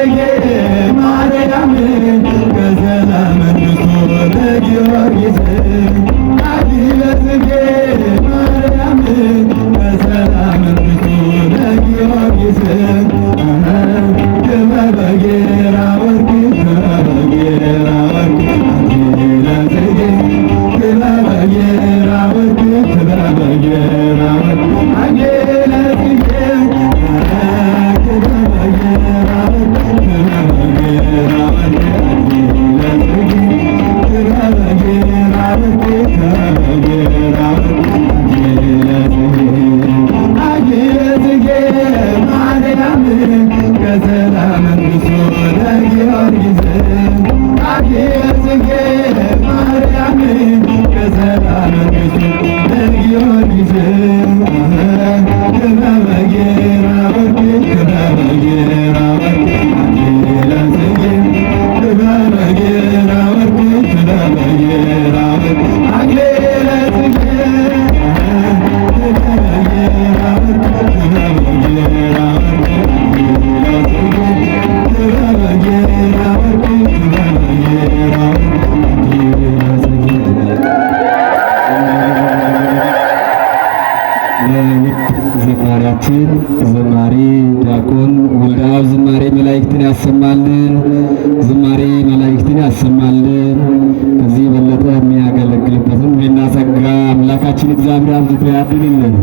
ጽጌ ማርያም ከሰላም ንሱ ለጊዮርጊስ አክሊለ ጽጌ ማርያም ከሰላም ንሱ ለጊዮርጊስ ክብረ በጌራ ወርቅ ክብረ በጌራ ወርቅ አክሊለ ጽጌ ክብረ በጌራ ወርቅ ክብረ በጌራ ወርቅ አክሊለ ጽጌ ዘማሪያችን ዘማሪ ዲያቆን ወልደአብ ዝማሬ መላእክትን ያሰማልን፣ ዝማሬ መላእክትን ያሰማልን። ከዚህ የበለጠ የሚያገለግልበትን ጸጋ አምላካችን እግዚአብሔር አብዝቶ ያድልልን።